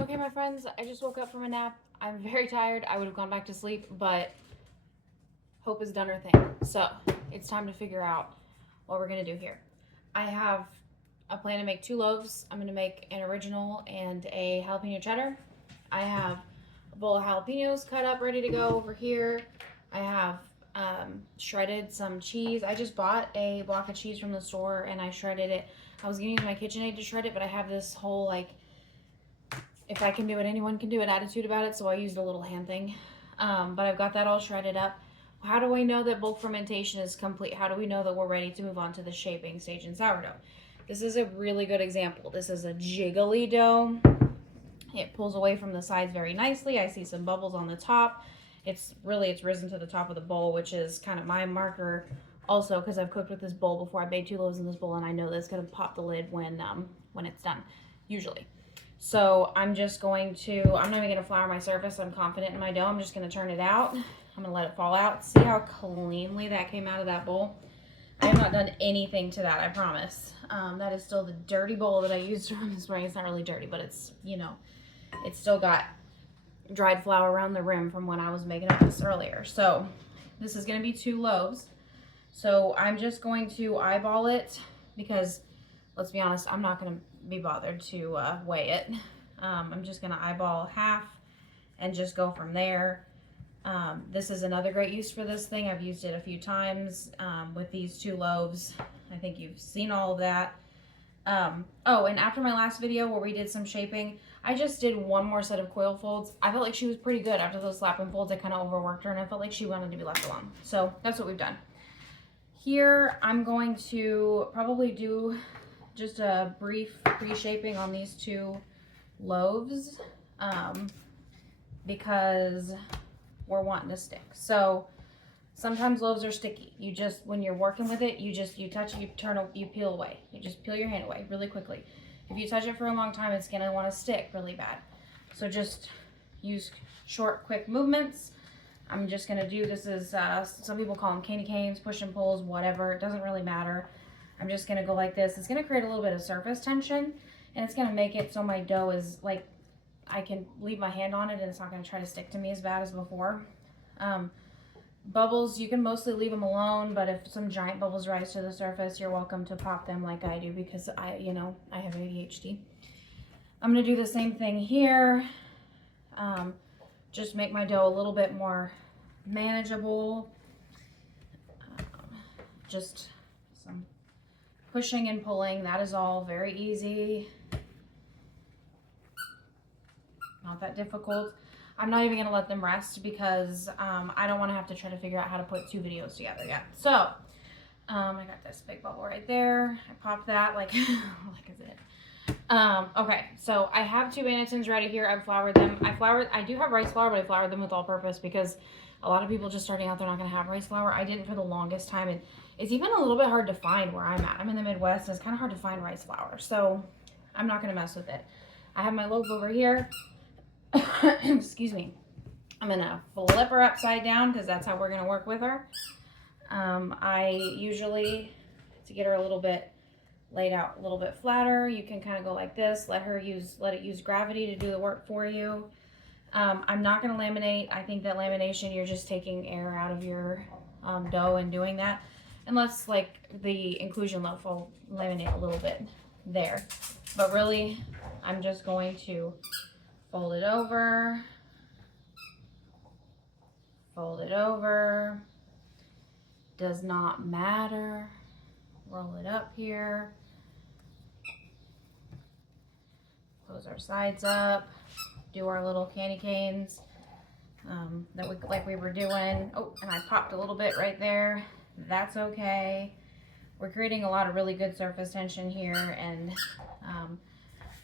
Okay, my friends, I just woke up from a nap. I'm very tired. I would have gone back to sleep, but Hope has done her thing. So it's time to figure out what we're going to do here. I have a plan to make 2 loaves. I'm going to make an original and a jalapeno cheddar. I have a bowl of jalapenos cut up, ready to go over here. I have shredded some cheese. I just bought a block of cheese from the store and I shredded it. I was going to use my KitchenAid to shred it, but I have this whole like, if I can do it, anyone can do it attitude about it, so I used a little hand thing. But I've got that all shredded up. How do we know that bulk fermentation is complete? How do we know that we're ready to move on to the shaping stage in sourdough? This is a really good example. This is a jiggly dough. It pulls away from the sides very nicely. I see some bubbles on the top. It's risen to the top of the bowl, which is kind of my marker also, because I've cooked with this bowl before. I made 2 loaves in this bowl and I know that's going to pop the lid when it's done, usually. So I'm just going to, I'm not even going to flour my surface. I'm confident in my dough. I'm just going to turn it out. I'm going to let it fall out. See how cleanly that came out of that bowl? I have not done anything to that, I promise. That is still the dirty bowl that I used from this morning. It's not really dirty, but it's, you know, it's still got dried flour around the rim from when I was making it this earlier. So this is going to be 2 loaves. So I'm just going to eyeball it because, let's be honest, I'm not going to be bothered to weigh it. I'm just going to eyeball half and just go from there. This is another great use for this thing. I've used it a few times with these 2 loaves. I think you've seen all of that. Oh, and after my last video where we did some shaping, I just did 1 more set of coil folds. I felt like she was pretty good after those slap and folds. I kind of overworked her and I felt like she wanted to be left alone. So that's what we've done. Here, I'm going to probably do just a brief pre-shaping on these 2 loaves because we're wanting to stick. So sometimes loaves are sticky. You just, when you're working with it, you touch it, you peel away. You just peel your hand away really quickly. If you touch it for a long time, it's gonna want to stick really bad. So just use short, quick movements. I'm just gonna do, this is, some people call them candy canes, push and pulls, whatever, it doesn't really matter. I'm just gonna go like this. It's gonna create a little bit of surface tension and it's gonna make it so my dough is like, I can leave my hand on it and it's not gonna try to stick to me as bad as before. Bubbles, you can mostly leave them alone, but if some giant bubbles rise to the surface, you're welcome to pop them like I do because I have ADHD. I'm gonna do the same thing here. Just make my dough a little bit more manageable. Just some pushing and pulling, that is all very easy. Not that difficult. I'm not even gonna let them rest because I don't wanna have to try to figure out how to put 2 videos together yet. So, I got this big bubble right there. I popped that like, like is it? Okay, so I have 2 bannetons ready here. I've floured them. I do have rice flour, but I floured them with all purpose because a lot of people just starting out, they're not gonna have rice flour. I didn't for the longest time, and it's even a little bit hard to find where I'm at. I'm in the Midwest, and it's kind of hard to find rice flour, so I'm not gonna mess with it. I have my loaf over here. Excuse me. I'm gonna flip her upside down because that's how we're gonna work with her. I usually, to get her a little bit laid out a little bit flatter, you can kind of go like this, let it use gravity to do the work for you. I'm not going to laminate. I think that lamination, you're just taking air out of your dough and doing that, unless like the inclusion loaf will laminate a little bit there. But really, I'm just going to fold it over, does not matter, roll it up here, close our sides up, do our little candy canes like we were doing. Oh, and I popped a little bit right there. That's okay. We're creating a lot of really good surface tension here, and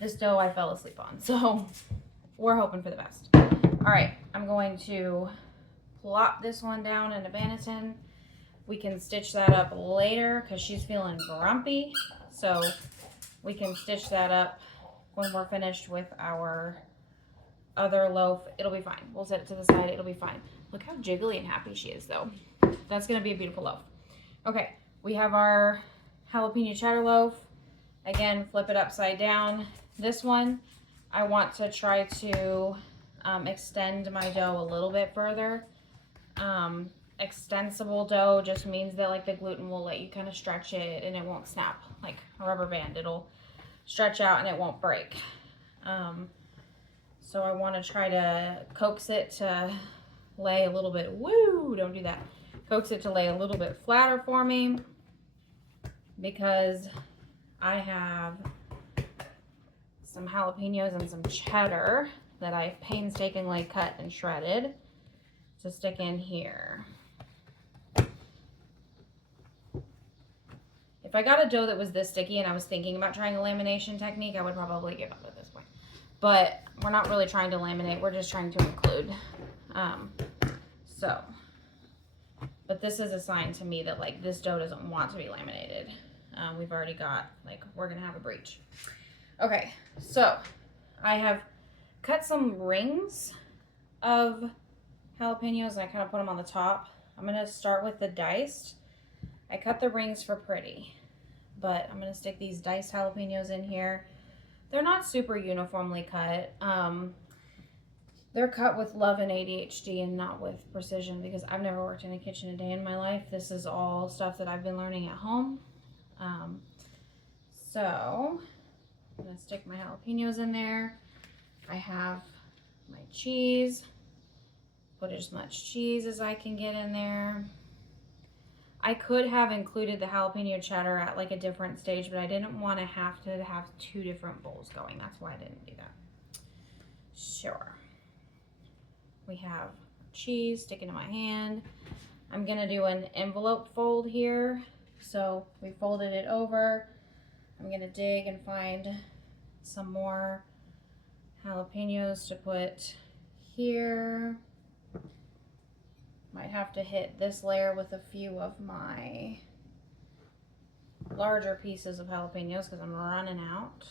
this dough I fell asleep on, so we're hoping for the best. All right, I'm going to plop this one down in a banneton. We can stitch that up later because she's feeling grumpy, so we can stitch that up when we're finished with our other loaf. It'll be fine. We'll set it to the side. It'll be fine. Look how jiggly and happy she is, though. That's going to be a beautiful loaf. Okay, we have our jalapeno cheddar loaf. Again, flip it upside down. This one, I want to try to extend my dough a little bit further. Extensible dough just means that like the gluten will let you kind of stretch it and it won't snap like a rubber band. It'll stretch out and it won't break. So I want to try to coax it to lay a little bit, don't do that. Coax it to lay a little bit flatter for me because I have some jalapenos and some cheddar that I painstakingly cut and shredded to stick in here. If I got a dough that was this sticky and I was thinking about trying a lamination technique, I would probably give up at this point. But we're not really trying to laminate, we're just trying to include. But this is a sign to me that like this dough doesn't want to be laminated. We've already got, like, we're gonna have a breach. Okay, so I have cut some rings of jalapenos and I kind of put them on the top. I'm gonna start with the diced. I cut the rings for pretty, but I'm gonna stick these diced jalapenos in here. They're not super uniformly cut. They're cut with love and ADHD and not with precision because I've never worked in a kitchen a day in my life. This is all stuff that I've been learning at home. So I'm gonna stick my jalapenos in there. I have my cheese. Put as much cheese as I can get in there. I could have included the jalapeno cheddar at like a different stage, but I didn't want to have two different bowls going. That's why I didn't do that. Sure. We have cheese sticking to my hand. I'm gonna do an envelope fold here. So we folded it over. I'm gonna dig and find some more jalapenos to put here. Might have to hit this layer with a few of my larger pieces of jalapenos because I'm running out.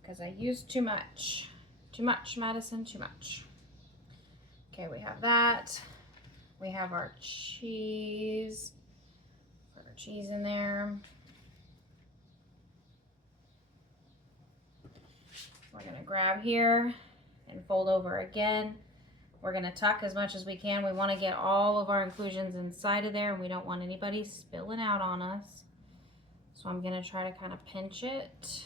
Because I used too much. Too much, Madison, too much. Okay, we have that. We have our cheese. Put our cheese in there. We're gonna grab here and fold over again. We're gonna tuck as much as we can. We wanna get all of our inclusions inside of there and we don't want anybody spilling out on us. So I'm gonna try to kind of pinch it.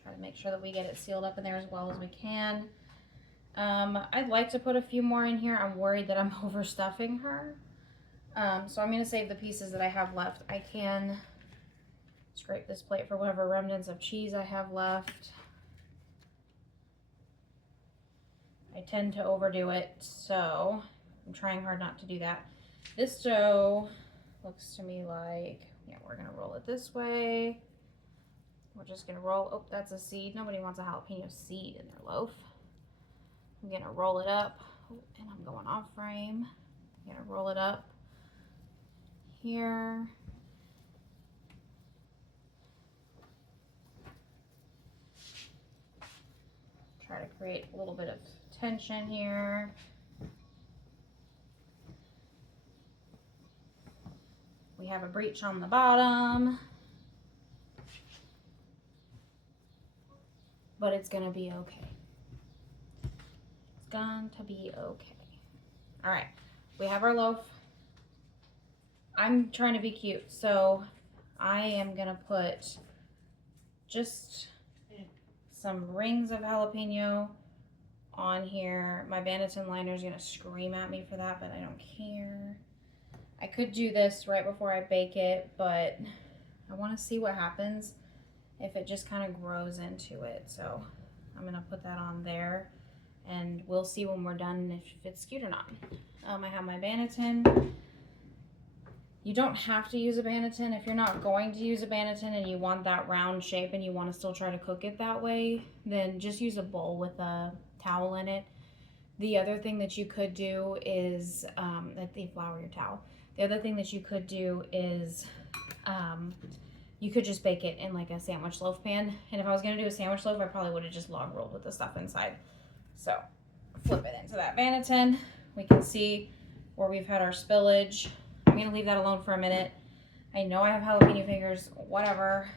Try to make sure that we get it sealed up in there as well as we can. I'd like to put a few more in here. I'm worried that I'm overstuffing her. So I'm gonna save the pieces that I have left. I can scrape this plate for whatever remnants of cheese I have left. I tend to overdo it, so I'm trying hard not to do that. This dough looks to me like, yeah, we're gonna roll it this way. We're just gonna roll, oh, that's a seed. Nobody wants a jalapeno seed in their loaf. I'm gonna roll it up, oh, and I'm going off frame. I'm gonna roll it up here. Try to create a little bit of tension here. We have a breach on the bottom, but it's gonna be okay. It's going to be okay. All right, we have our loaf. I'm trying to be cute, so I am gonna put just some rings of jalapeno on here. My Banneton liner is gonna scream at me for that, but I don't care. I could do this right before I bake it, but I wanna see what happens if it just kind of grows into it. So I'm gonna put that on there and we'll see when we're done if it's cute or not. I have my Banneton. You don't have to use a Banneton. If you're not going to use a Banneton and you want that round shape and you want to still try to cook it that way, then just use a bowl with a towel in it. The other thing that you could do is, that you flour your towel. The other thing that you could do is, you could just bake it in like a sandwich loaf pan. And if I was gonna do a sandwich loaf, I probably would have just log rolled with the stuff inside. So flip it into that Banneton. We can see where we've had our spillage. I'm going to leave that alone for a minute. I know I have jalapeno fingers, whatever.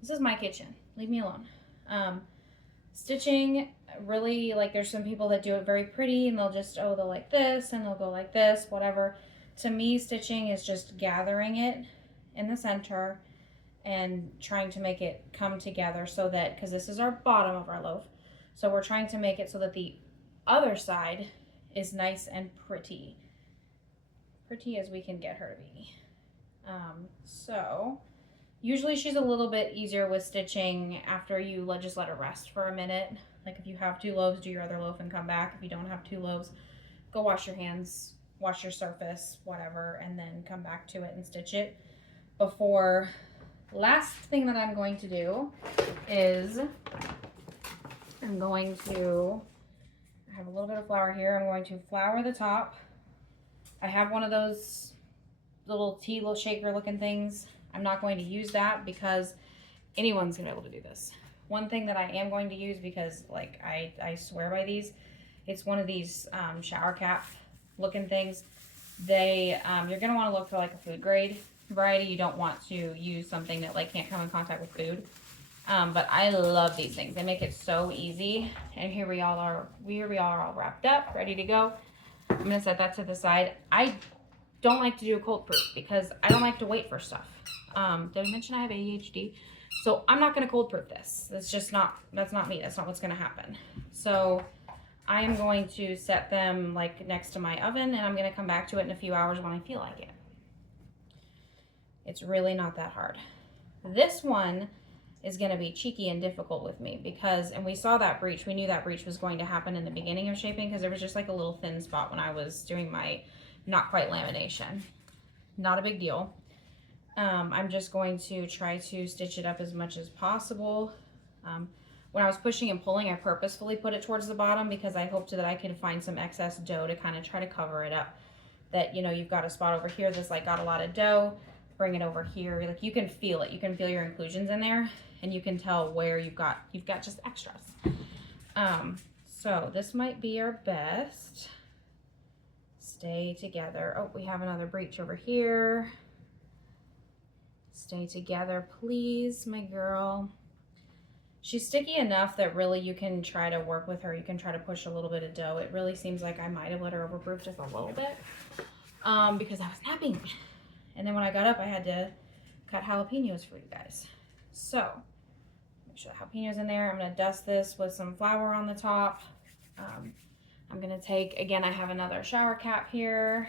This is my kitchen. Leave me alone. Stitching, really, like, there's some people that do it very pretty and they'll just, oh, they'll like this and they'll go like this, whatever. To me, stitching is just gathering it in the center and trying to make it come together so that, because this is our bottom of our loaf, so we're trying to make it so that the other side is nice and pretty. Pretty as we can get her to be. So usually she's a little bit easier with stitching after you just let her rest for a minute. Like if you have 2 loaves, do your other loaf and come back. If you don't have 2 loaves, go wash your hands, wash your surface, whatever, and then come back to it and stitch it. Before, last thing that I'm going to do is I'm going to, I have a little bit of flour here. I'm going to flour the top. I have one of those little shaker looking things. I'm not going to use that because anyone's gonna be able to do this. One thing that I am going to use, because like I swear by these, it's one of these shower cap looking things. They you're gonna want to look for like a food grade variety. You don't want to use something that like can't come in contact with food. But I love these things. They make it so easy. And here we all are all wrapped up, ready to go. I'm gonna set that to the side. I don't like to do a cold proof because I don't like to wait for stuff. Did I mention I have ADHD? So I'm not gonna cold proof this. That's not me. That's not what's gonna happen. So I am going to set them like next to my oven and I'm gonna come back to it in a few hours when I feel like it. It's really not that hard. This one is gonna be cheeky and difficult with me because, and we saw that breach, we knew that breach was going to happen in the beginning of shaping because there was just like a little thin spot when I was doing my not quite lamination. Not a big deal. I'm just going to try to stitch it up as much as possible. When I was pushing and pulling, I purposefully put it towards the bottom because I hoped that I could find some excess dough to kind of try to cover it up. That, you know, you've got a spot over here that's like got a lot of dough, bring it over here. Like you can feel it. You can feel your inclusions in there and you can tell where you've got just extras. So this might be our best. Stay together. Oh, we have another breach over here. Stay together, please, my girl. She's sticky enough that really you can try to work with her. You can try to push a little bit of dough. It really seems like I might have let her overproof just a little bit because I was napping. And then when I got up, I had to cut jalapenos for you guys. So, make sure the jalapenos in there. I'm gonna dust this with some flour on the top. I'm gonna take, again, I have another shower cap here.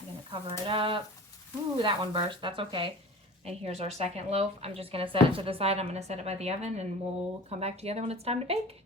I'm gonna cover it up. Ooh, that one burst, that's okay. And here's our second loaf. I'm just gonna set it to the side. I'm gonna set it by the oven and we'll come back together when it's time to bake.